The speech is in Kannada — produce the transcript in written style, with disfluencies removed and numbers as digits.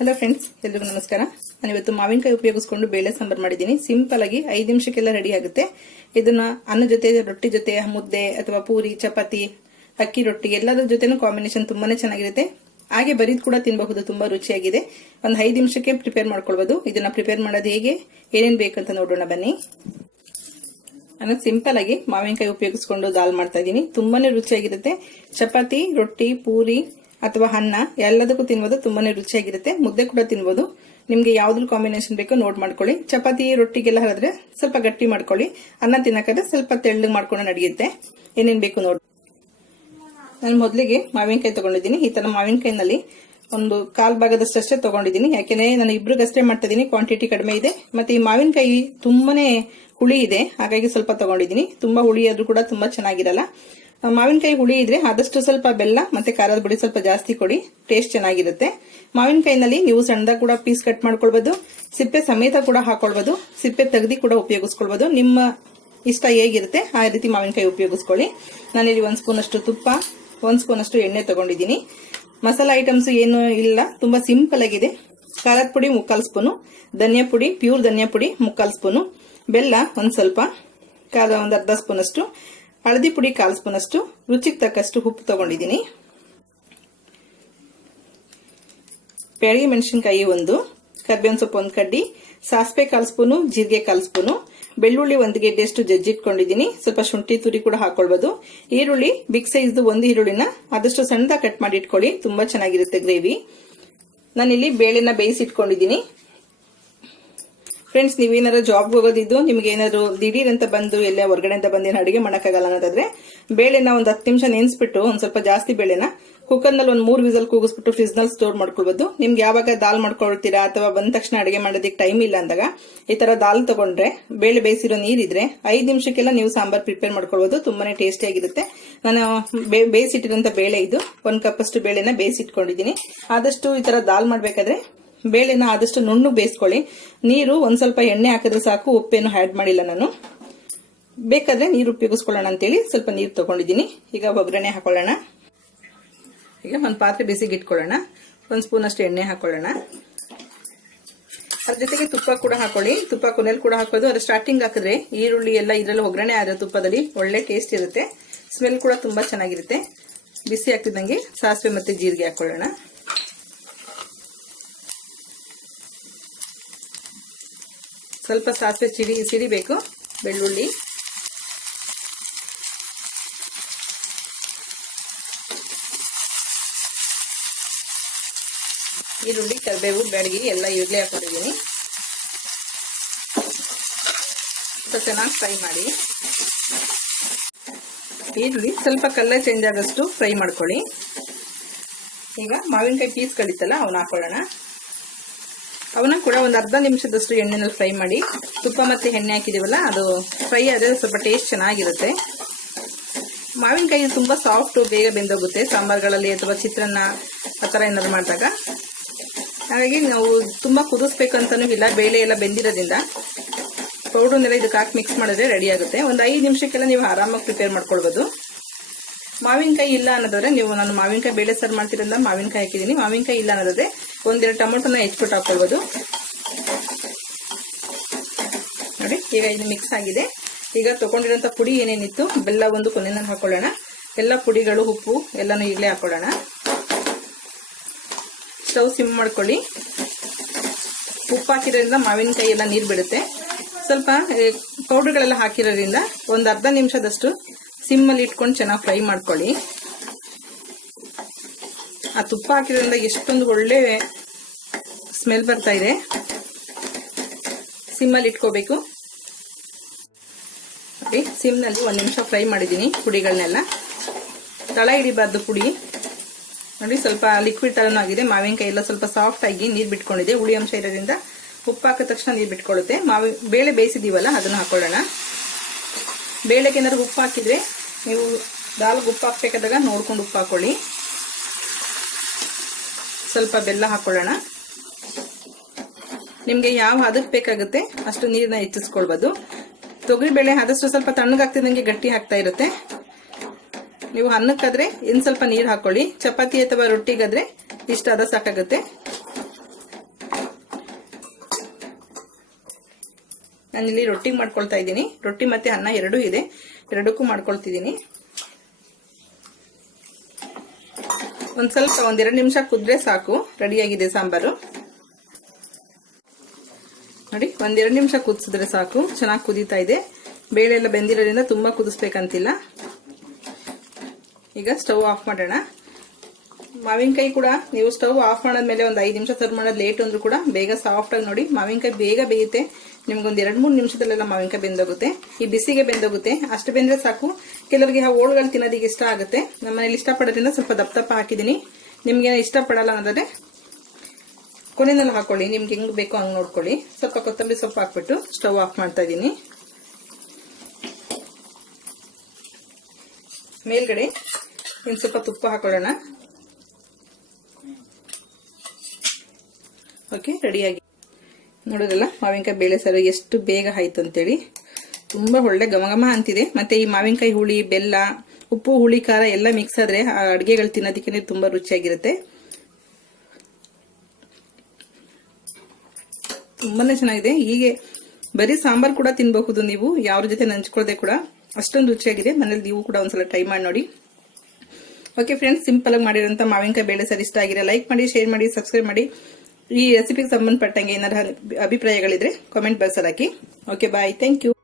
ಹಲೋ ಫ್ರೆಂಡ್ಸ್, ಎಲ್ರಿಗೂ ನಮಸ್ಕಾರ. ನಾನು ಇವತ್ತು ಮಾವಿನಕಾಯಿ ಉಪಯೋಗಿಸಿಕೊಂಡು ಬೇಳೆ ಸಾಂಬಾರ್ ಮಾಡಿದ್ದೀನಿ. ಸಿಂಪಲ್ ಆಗಿ 5 ನಿಮಿಷಕ್ಕೆಲ್ಲ ರೆಡಿ ಆಗುತ್ತೆ. ಇದನ್ನ ಅನ್ನ ಜೊತೆ, ರೊಟ್ಟಿ ಜೊತೆ, ಮುದ್ದೆ ಅಥವಾ ಪೂರಿ, ಚಪಾತಿ, ಅಕ್ಕಿ ರೊಟ್ಟಿ ಎಲ್ಲದರ ಜೊತೆನೂ ಕಾಂಬಿನೇಷನ್ ತುಂಬಾನೇ ಚೆನ್ನಾಗಿರುತ್ತೆ. ಹಾಗೆ ಬರೀದ್ ಕೂಡ ತಿನ್ನಬಹುದು, ತುಂಬಾ ರುಚಿಯಾಗಿದೆ. ಒಂದು 5 ನಿಮಿಷಕ್ಕೆ ಪ್ರಿಪೇರ್ ಮಾಡ್ಕೊಳ್ಬಹುದು. ಇದನ್ನ ಪ್ರಿಪೇರ್ ಮಾಡೋದು ಹೇಗೆ, ಏನೇನ್ ಬೇಕಂತ ನೋಡೋಣ ಬನ್ನಿ. ನಾನು ಸಿಂಪಲ್ ಆಗಿ ಮಾವಿನಕಾಯಿ ಉಪಯೋಗಿಸಿಕೊಂಡು ದಾಲ್ ಮಾಡ್ತಾ ಇದ್ದೀನಿ. ತುಂಬಾನೇ ರುಚಿಯಾಗಿರುತ್ತೆ. ಚಪಾತಿ, ರೊಟ್ಟಿ, ಪೂರಿ ಅಥವಾ ಅನ್ನ ಎಲ್ಲದಕ್ಕೂ ತಿನ್ಬೋದು. ತುಂಬಾನೇ ರುಚಿಯಾಗಿರುತ್ತೆ. ಮುದ್ದೆ ಕೂಡ ತಿನ್ಬೋದು. ನಿಮ್ಗೆ ಯಾವ್ದು ಕಾಂಬಿನೇಷನ್ ಬೇಕೋ ನೋಟ್ ಮಾಡ್ಕೊಳ್ಳಿ. ಚಪಾತಿ, ರೊಟ್ಟಿಗೆಲ್ಲ ಹಾಕಿದ್ರೆ ಸ್ವಲ್ಪ ಗಟ್ಟಿ ಮಾಡ್ಕೊಳ್ಳಿ. ಅನ್ನ ತಿನ್ನಕಾದ್ರೆ ಸ್ವಲ್ಪ ತೆಳ್ಳಗೆ ಮಾಡ್ಕೊಂಡು ನಡೆಯುತ್ತೆ. ಏನೇನ್ ಬೇಕು ನೋಡಿ. ನಾನು ಮೊದಲಿಗೆ ಮಾವಿನಕಾಯಿ ತಗೊಂಡಿದ್ದೀನಿ. ಈ ತರ ಮಾವಿನಕಾಯಿನಲ್ಲಿ ಒಂದು 1/4 ಭಾಗದಷ್ಟೇ ತಗೊಂಡಿದ್ದೀನಿ. ಯಾಕೆಂದ್ರೆ ನಾನು ಇಬ್ರಿಗಷ್ಟೇ ಮಾಡ್ತಾ ಇದೀನಿ, ಕ್ವಾಂಟಿಟಿ ಕಡಿಮೆ ಇದೆ. ಮತ್ತೆ ಈ ಮಾವಿನಕಾಯಿ ತುಂಬಾನೇ ಹುಳಿ ಇದೆ, ಹಾಗಾಗಿ ಸ್ವಲ್ಪ ತಗೊಂಡಿದ್ದೀನಿ. ತುಂಬಾ ಹುಳಿ ಆದ್ರೂ ಕೂಡ ತುಂಬಾ ಚೆನ್ನಾಗಿರಲ್ಲ. ಮಾವಿನಕಾಯಿ ಹುಳಿ ಇದ್ರೆ ಆದಷ್ಟು ಸ್ವಲ್ಪ ಬೆಲ್ಲ ಮತ್ತೆ ಖಾರದ ಪುಡಿ ಸ್ವಲ್ಪ ಜಾಸ್ತಿ ಕೊಡಿ, ಟೇಸ್ಟ್ ಚೆನ್ನಾಗಿರುತ್ತೆ. ಮಾವಿನಕಾಯಿನಲ್ಲಿ ನೀವು ಸಣ್ಣದಾಗಿ ಕೂಡ ಪೀಸ್ ಕಟ್ ಮಾಡ್ಕೊಳ್ಬಹುದು, ಸಿಪ್ಪೆ ಸಮೇತ ಕೂಡ ಹಾಕೊಳ್ಬಹುದು, ಸಿಪ್ಪೆ ತೆಗೆದಿ ಕೂಡ ಉಪಯೋಗಿಸ್ಕೊಳ್ಬಹುದು. ನಿಮ್ಮ ಇಷ್ಟ ಹೇಗಿರುತ್ತೆ ಆ ರೀತಿ ಮಾವಿನಕಾಯಿ ಉಪಯೋಗಿಸ್ಕೊಳ್ಳಿ. ನಾನಿಲ್ಲಿ 1 ಸ್ಪೂನ್ ಅಷ್ಟು ತುಪ್ಪ, 1 ಸ್ಪೂನ್ ಅಷ್ಟು ಎಣ್ಣೆ ತಗೊಂಡಿದ್ದೀನಿ. ಮಸಾಲಾ ಐಟಮ್ಸ್ ಏನು ಇಲ್ಲ, ತುಂಬಾ ಸಿಂಪಲ್ ಆಗಿದೆ. ಖಾರದ ಪುಡಿ 3/4 ಸ್ಪೂನು, ಧನಿಯಾ ಪುಡಿ, ಪ್ಯೂರ್ ಧನಿಯಾ ಪುಡಿ 3/4 ಸ್ಪೂನು, ಬೆಲ್ಲ ಒಂದ್ ಸ್ವಲ್ಪ, ಒಂದು ಅರ್ಧ ಸ್ಪೂನ್ ಅಷ್ಟು, ಹಳದಿ ಪುಡಿ 1/4 ಸ್ಪೂನ್ ಅಷ್ಟು, ರುಚಿಗೆ ತಕ್ಕಷ್ಟು ಉಪ್ಪು ತಗೊಂಡಿದ್ದೀನಿ. ಬ್ಯಾಡಗಿ ಮೆಣಸಿನಕಾಯಿ 1, ಕರ್ಬೇವಿನ ಸೊಪ್ಪು 1 ಕಡ್ಡಿ, ಸಾಸಿವೆ 1/4 ಸ್ಪೂನು, ಜೀರಿಗೆ 1/4 ಸ್ಪೂನು, ಬೆಳ್ಳುಳ್ಳಿ 1 ಗೆಡ್ಡೆಯಷ್ಟು ಜಜ್ಜಿಟ್ಕೊಂಡಿದ್ದೀನಿ. ಸ್ವಲ್ಪ ಶುಂಠಿ ತುರಿ ಕೂಡ ಹಾಕೊಳ್ಬಹುದು. ಈರುಳ್ಳಿ ಬಿಗ್ ಸೈಜ್ 1 ಈರುಳ್ಳಿನ ಆದಷ್ಟು ಸಣ್ಣದಾಗಿ ಕಟ್ ಮಾಡಿ ಇಟ್ಕೊಳ್ಳಿ, ತುಂಬಾ ಚೆನ್ನಾಗಿರುತ್ತೆ ಗ್ರೇವಿ. ನಾನಿಲ್ಲಿ ಬೇಳೆನ ಬೇಯಿಸಿಟ್ಕೊಂಡಿದ್ದೀನಿ. ಫ್ರೆಂಡ್ಸ್, ನೀವೇನಾದ್ರು ಜಾಬ್ಗೆ ಹೋಗೋದಿದ್ದು, ನಿಮ್ಗೆ ಏನಾದ್ರು ದಿಢೀರ್ ಅಂತ ಬಂದು ಎಲ್ಲ ಹೊರಗಡೆಯಿಂದ ಬಂದೇನು ಅಡಿಗೆ ಮಾಡಕ್ಕಾಗಲ್ಲ ಅನ್ನೋದಾದ್ರೆ ಬೇಳೆನ ಒಂದು 10 ನಿಮಿಷ ನೆನೆಸ್ಬಿಟ್ಟು ಒಂದ್ ಸ್ವಲ್ಪ ಜಾಸ್ತಿ ಬೇಳೆನ ಕುಕ್ಕರ್ ನಲ್ಲಿ ಒಂದು 3 ವಿಸಲ್ ಕೂಗಿಸ್ಬಿಟ್ಟು ಫ್ರಿಜ್ ನಲ್ಲಿ ಸ್ಟೋರ್ ಮಾಡ್ಕೊಳ್ಬಹುದು. ನಿಮ್ಗೆ ಯಾವಾಗ ದಾಲ್ ಮಾಡ್ಕೊಳ್ತೀರಾ ಅಥವಾ ಬಂದ ತಕ್ಷಣ ಅಡಿಗೆ ಮಾಡೋದಕ್ಕೆ ಟೈಮ್ ಇಲ್ಲ ಅಂದಾಗ ಈ ತರ ದಾಲ್ ತಗೊಂಡ್ರೆ, ಬೇಳೆ ಬೇಯಿಸಿರೋ ನೀರಿದ್ರೆ 5 ನಿಮಿಷಕ್ಕೆಲ್ಲ ನೀವು ಸಾಂಬಾರ್ ಪ್ರಿಪೇರ್ ಮಾಡ್ಕೊಳ್ಬಹುದು. ತುಂಬಾನೇ ಟೇಸ್ಟಿ ಆಗಿರುತ್ತೆ. ನಾನು ಬೇಯಿಸಿಟ್ಟಿರೋಂತ ಬೇಳೆ ಇದು, 1 ಕಪ್ ಅಷ್ಟು ಬೇಳೆನ ಬೇಯಿಸಿಟ್ಕೊಂಡಿದ್ದೀನಿ. ಆದಷ್ಟು ಈ ತರ ದಾಲ್ ಮಾಡ್ಬೇಕಾದ್ರೆ ಬೇಳೆನ ಆದಷ್ಟು ನುಣ್ಣು ಬೇಯಿಸ್ಕೊಳ್ಳಿ. ನೀರು ಒಂದ್ ಸ್ವಲ್ಪ ಎಣ್ಣೆ ಹಾಕಿದ್ರೆ ಸಾಕು, ಉಪ್ಪೇನು ಆಡ್ ಮಾಡಿಲ್ಲ ನಾನು. ಬೇಕಾದ್ರೆ ನೀರು ಉಪಯೋಗಿಸ್ಕೊಳ್ಳೋಣ ಅಂತೇಳಿ ಸ್ವಲ್ಪ ನೀರು ತಗೊಂಡಿದ್ದೀನಿ. ಈಗ ಒಗ್ಗರಣೆ ಹಾಕೊಳ್ಳೋಣ. ಈಗ ಒಂದು ಪಾತ್ರೆ ಬಿಸಿಗೆ ಇಟ್ಕೊಳ್ಳೋಣ. 1 ಸ್ಪೂನ್ ಅಷ್ಟು ಎಣ್ಣೆ ಹಾಕೊಳ್ಳೋಣ. ಅದ್ರ ಜೊತೆಗೆ ತುಪ್ಪ ಕೂಡ ಹಾಕೊಳ್ಳಿ. ತುಪ್ಪ ಕೊನೆಯಲ್ಲಿ ಕೂಡ ಹಾಕೋದು. ಅದ್ರ ಸ್ಟಾರ್ಟಿಂಗ್ ಹಾಕಿದ್ರೆ ಈರುಳ್ಳಿ ಎಲ್ಲ ಇದರಲ್ಲಿ ಒಗ್ಗರಣೆ ಆದ ತುಪ್ಪದಲ್ಲಿ ಒಳ್ಳೆ ಟೇಸ್ಟ್ ಇರುತ್ತೆ. ಸ್ಮೆಲ್ ಕೂಡ ತುಂಬಾ ಚೆನ್ನಾಗಿರುತ್ತೆ. ಬಿಸಿ ಆಗ್ತಿದ್ದಂಗೆ ಸಾಸಿವೆ ಮತ್ತೆ ಜೀರಿಗೆ ಹಾಕೊಳ್ಳೋಣ. ಸ್ವಲ್ಪ ಸಾಸಿವೆ ಸಿಡಿಬೇಕು. ಬೆಳ್ಳುಳ್ಳಿ, ಈರುಳ್ಳಿ, ಕರಿಬೇವು, ಬ್ಯಾಡಗಿ ಎಲ್ಲ ಈರುಳ್ಳಿ ಹಾಕೊಂಡಿದ್ದೀನಿ. ಸ್ವಲ್ಪ ಚೆನ್ನಾಗಿ ಫ್ರೈ ಮಾಡಿ. ಈರುಳ್ಳಿ ಸ್ವಲ್ಪ ಕಲರ್ ಚೇಂಜ್ ಆದಷ್ಟು ಫ್ರೈ ಮಾಡ್ಕೊಳ್ಳಿ. ಈಗ ಮಾವಿನಕಾಯಿ ಪೀಸ್ಗಳಿತ್ತಲ್ಲ ಅವನ್ನ ಹಾಕೊಳ್ಳೋಣ. ಅವನ್ನ ಕೂಡ ಒಂದು ಅರ್ಧ ನಿಮಿಷದಷ್ಟು ಎಣ್ಣೆನಲ್ಲಿ ಫ್ರೈ ಮಾಡಿ. ತುಪ್ಪ ಮತ್ತೆ ಎಣ್ಣೆ ಹಾಕಿದೀವಲ್ಲ, ಅದು ಫ್ರೈ ಆದ್ರೆ ಸ್ವಲ್ಪ ಟೇಸ್ಟ್ ಚೆನ್ನಾಗಿರುತ್ತೆ. ಮಾವಿನಕಾಯಿ ತುಂಬಾ ಸಾಫ್ಟ್, ಬೇಗ ಬೆಂದೋಗುತ್ತೆ ಸಾಂಬಾರ್ಗಳಲ್ಲಿ ಅಥವಾ ಚಿತ್ರಾನ್ನ ಆ ತರ ಏನಾದ್ರು ಮಾಡಿದಾಗ. ಹಾಗಾಗಿ ನಾವು ತುಂಬಾ ಕುದಿಸ್ಬೇಕಂತನೂ ಇಲ್ಲ. ಬೇಳೆ ಎಲ್ಲ ಬೆಂದಿರೋದ್ರಿಂದ ಪೌಡರ್ನೆಲ್ಲ ಇದಕ್ಕೆ ಹಾಕಿ ಮಿಕ್ಸ್ ಮಾಡಿದ್ರೆ ರೆಡಿ ಆಗುತ್ತೆ. ಒಂದು 5 ನಿಮಿಷಕ್ಕೆಲ್ಲ ನೀವು ಆರಾಮಾಗಿ ಪ್ರಿಪೇರ್ ಮಾಡ್ಕೊಳ್ಬಹುದು. ಮಾವಿನಕಾಯಿ ಇಲ್ಲ ಅನ್ನೋದಾದ್ರೆ ನಾನು ಮಾವಿನಕಾಯಿ ಬೇಳೆ ಸಾರು ಮಾಡ್ತಿರೋದ್ರಿಂದ ಮಾವಿನಕಾಯಿ ಹಾಕಿದ್ದೀನಿ. ಮಾವಿನಕಾಯಿ ಇಲ್ಲ ಅನ್ನೋದಾದ್ರೆ 1-2 ಟೊಮೊಟೊನ ಹೆಚ್ಚಿಬಿಟ್ಟು ಹಾಕೊಳ್ಬಹುದು. ನೋಡಿ, ಈಗ ಇದು ಮಿಕ್ಸ್ ಆಗಿದೆ. ಈಗ ತಗೊಂಡಿರೋಂಥ ಪುಡಿ ಏನೇನಿತ್ತು, ಬೆಲ್ಲ ಒಂದು ಕೊನೆಯಲ್ಲಿ ಹಾಕೊಳ್ಳೋಣ. ಎಲ್ಲ ಪುಡಿಗಳು, ಉಪ್ಪು ಎಲ್ಲಾನು ಈಗಲೇ ಹಾಕೊಳ್ಳೋಣ. ಸ್ಟವ್ ಸಿಮ್ ಮಾಡ್ಕೊಳ್ಳಿ. ಉಪ್ಪು ಹಾಕಿರೋದ್ರಿಂದ ಮಾವಿನಕಾಯಿ ಎಲ್ಲ ನೀರು ಬಿಡುತ್ತೆ. ಸ್ವಲ್ಪ ಪೌಡರ್ಗಳೆಲ್ಲ ಹಾಕಿರೋದ್ರಿಂದ ಒಂದು ಅರ್ಧ ನಿಮಿಷದಷ್ಟು ಸಿಮ್ಮಲ್ಲಿ ಇಟ್ಕೊಂಡು ಚೆನ್ನಾಗಿ ಫ್ರೈ ಮಾಡ್ಕೊಳ್ಳಿ. ಆ ತುಪ್ಪ ಹಾಕಿರೋದ್ರಿಂದ ಎಷ್ಟೊಂದು ಒಳ್ಳೆ ಸ್ಮೆಲ್ ಬರ್ತಾ ಇದೆ. ಸಿಮ್ಮಲ್ಲಿ ಇಟ್ಕೋಬೇಕು. ಸಿಮ್ನಲ್ಲಿ 1 ನಿಮಿಷ ಫ್ರೈ ಮಾಡಿದ್ದೀನಿ ಪುಡಿಗಳನ್ನೆಲ್ಲ. ತಳ ಹಿಡಿಬಾರ್ದು ಪುಡಿ. ನೋಡಿ, ಸ್ವಲ್ಪ ಲಿಕ್ವಿಡ್ ತರನೂ ಆಗಿದೆ. ಮಾವಿನಕಾಯಿ ಎಲ್ಲ ಸ್ವಲ್ಪ ಸಾಫ್ಟ್ ಆಗಿ ನೀರು ಬಿಟ್ಕೊಂಡಿದೆ. ಹುಳಿ ಅಂಶ ಇರೋದ್ರಿಂದ ಉಪ್ಪು ಹಾಕಿದ ತಕ್ಷಣ ನೀರು ಬಿಟ್ಕೊಳ್ಳುತ್ತೆ. ಬೇಳೆ ಬೇಯಿಸಿದೀವಲ್ಲ ಅದನ್ನು ಹಾಕೊಳ್ಳೋಣ. ಬೇಳೆಗೆ ಏನಾದ್ರು ಉಪ್ಪು ಹಾಕಿದ್ರೆ ನೀವು ದಾಲ್ಗೆ ಉಪ್ಪು ಹಾಕ್ಬೇಕಾದಾಗ ನೋಡ್ಕೊಂಡು ಉಪ್ಪು ಹಾಕೊಳ್ಳಿ. ಸ್ವಲ್ಪ ಬೆಲ್ಲ ಹಾಕೊಳ್ಳೋಣ. ನಿಮ್ಗೆ ಯಾವ ಹದಕ್ಕೆ ಬೇಕಾಗುತ್ತೆ ಅಷ್ಟು ನೀರನ್ನ ಹೆಚ್ಚಿಸ್ಕೊಳ್ಬಹುದು. ತೊಗರಿ ಬೇಳೆ ಆದಷ್ಟು ಸ್ವಲ್ಪ ತಣ್ಣಗಾಗ್ತಿದ್ದಂಗೆ ಗಟ್ಟಿ ಆಗ್ತಾ ಇರುತ್ತೆ. ನೀವು ಅನ್ನಕ್ಕಾದ್ರೆ ಇನ್ನು ಸ್ವಲ್ಪ ನೀರು ಹಾಕೊಳ್ಳಿ. ಚಪಾತಿ ಅಥವಾ ರೊಟ್ಟಿಗಾದ್ರೆ ಇಷ್ಟಾದ ಸಾಕಾಗುತ್ತೆ. ನಾನಿಲ್ಲಿ ರೊಟ್ಟಿಗೆ ಮಾಡ್ಕೊಳ್ತಾ ಇದ್ದೀನಿ. ರೊಟ್ಟಿ ಮತ್ತೆ ಅನ್ನ ಎರಡೂ ಇದೆ, ಎರಡಕ್ಕೂ ಮಾಡ್ಕೊಳ್ತಿದ್ದೀನಿ. ಒಂದೆರಡು ನಿಮಿಷ ಕುದ್ರೆ ಸಾಕು, ರೆಡಿಯಾಗಿದೆ ಸಾಂಬಾರು. ನೋಡಿ, ಒಂದೆರಡು ನಿಮಿಷ ಕುದಿಸಿದ್ರೆ ಸಾಕು. ಚೆನ್ನಾಗಿ ಕುದೀತಾ ಇದೆ. ಬೇಳೆ ಎಲ್ಲ ಬೆಂದಿರೋದ್ರಿಂದ ತುಂಬಾ ಕುದಿಸ್ಬೇಕಂತಿಲ್ಲ. ಈಗ ಸ್ಟವ್ ಆಫ್ ಮಾಡೋಣ. ಮಾವಿನಕಾಯಿ ಕೂಡ ನೀವು ಸ್ಟವ್ ಆಫ್ ಮಾಡಾದ್ಮೇಲೆ ಒಂದು 5 ನಿಮಿಷ ಸರ್ವ್ ಮಾಡೋದು ಲೇಟ್ ಅಂದ್ರೂ ಕೂಡ ಬೇಗ ಸಾಫ್ಟ್ ಆಗಿ ನೋಡಿ ಮಾವಿನಕಾಯಿ ಬೇಗ ಬೇಯುತ್ತೆ. ನಿಮ್ಗೊಂದು 2-3 ನಿಮಿಷದಲ್ಲೆಲ್ಲ ಮಾವಿನಕಾಯಿ ಬೆಂದೋಗುತ್ತೆ. ಈ ಬಿಸಿಗೆ ಬೆಂದೋಗುತ್ತೆ. ಅಷ್ಟು ಬೆಂದ್ರೆ ಸಾಕು. ಕೆಲವರಿಗೆ ಹೋಳುಗಳು ತಿನ್ನೋದಿಗೆ ಇಷ್ಟ ಆಗುತ್ತೆ. ನಮ್ಮ ಮನೇಲಿ ಇಷ್ಟಪಡೋದ್ರಿಂದ ಸ್ವಲ್ಪ ದಪ್ಪ ಹಾಕಿದೀನಿ. ನಿಮ್ಗೆ ಇಷ್ಟಪಡಲ್ಲ ಅನ್ನೋದ್ರೆ ಕೊನೆಯಲ್ಲಿ ಹಾಕೊಳ್ಳಿ, ನಿಮ್ಗೆ ಹೆಂಗ್ ಬೇಕೋ ಹಂಗ್ ನೋಡ್ಕೊಳ್ಳಿ. ಸ್ವಲ್ಪ ಕೊತ್ತಂಬರಿ ಸೊಪ್ಪು ಹಾಕ್ಬಿಟ್ಟು ಸ್ಟವ್ ಆಫ್ ಮಾಡ್ತಾ ಇದ್ದೀನಿ. ಮೇಲ್ಗಡೆ ಇನ್ನು ಸ್ವಲ್ಪ ತುಪ್ಪ ಹಾಕೊಳ್ಳೋಣ. ಓಕೆ, ರೆಡಿಯಾಗಿ ನೋಡೋದಲ್ಲ ಮಾವಿನಕಾಯಿ ಬೇಳೆ ಸಾರು ಎಷ್ಟು ಬೇಗ ಆಯ್ತು ಅಂತೇಳಿ. ತುಂಬಾ ಒಳ್ಳೆ ಘಮ ಅಂತಿದೆ. ಮತ್ತೆ ಈ ಮಾವಿನಕಾಯಿ ಹುಳಿ, ಬೆಲ್ಲ, ಉಪ್ಪು, ಹುಳಿ, ಖಾರ ಎಲ್ಲ ಮಿಕ್ಸ್ ಆದ್ರೆ ಆ ಅಡುಗೆಗಳು ತಿನ್ನೋದಕ್ಕೆ ತುಂಬಾ ರುಚಿಯಾಗಿರುತ್ತೆ. ತುಂಬಾನೇ ಚೆನ್ನಾಗಿದೆ. ಹೀಗೆ ಬರೀ ಸಾಂಬಾರ್ ಕೂಡ ತಿನ್ಬಹುದು ನೀವು, ಯಾವ್ರ ಜೊತೆ ನಂಚ್ಕೊಳ್ಳದೆ ಕೂಡ. ಅಷ್ಟೊಂದು ರುಚಿಯಾಗಿದೆ. ಮನೇಲಿ ನೀವು ಕೂಡ ಒಂದ್ಸಲ ಟ್ರೈ ಮಾಡಿ ನೋಡಿ. ಓಕೆ ಫ್ರೆಂಡ್ಸ್, ಸಿಂಪಲ್ ಆಗಿ ಮಾಡಿರೋಂಥ ಮಾವಿನಕಾಯಿ ಬೇಳೆ ಸಾರು ಇಷ್ಟ ಆಗಿರೋ ಲೈಕ್ ಮಾಡಿ, ಶೇರ್ ಮಾಡಿ, ಸಬ್ಸ್ಕ್ರೈಬ್ ಮಾಡಿ. ಈ ರೆಸಿಪಿಗೆ ಸಂಬಂಧಪಟ್ಟಂಗೆ ಏನಾದ್ರು ಅಭಿಪ್ರಾಯಗಳಿದ್ರೆ ಕಾಮೆಂಟ್ ಬಾಕ್ಸ್ ಅಲ್ಲಿ ಹಾಕಿ. Okay, bye, thank you.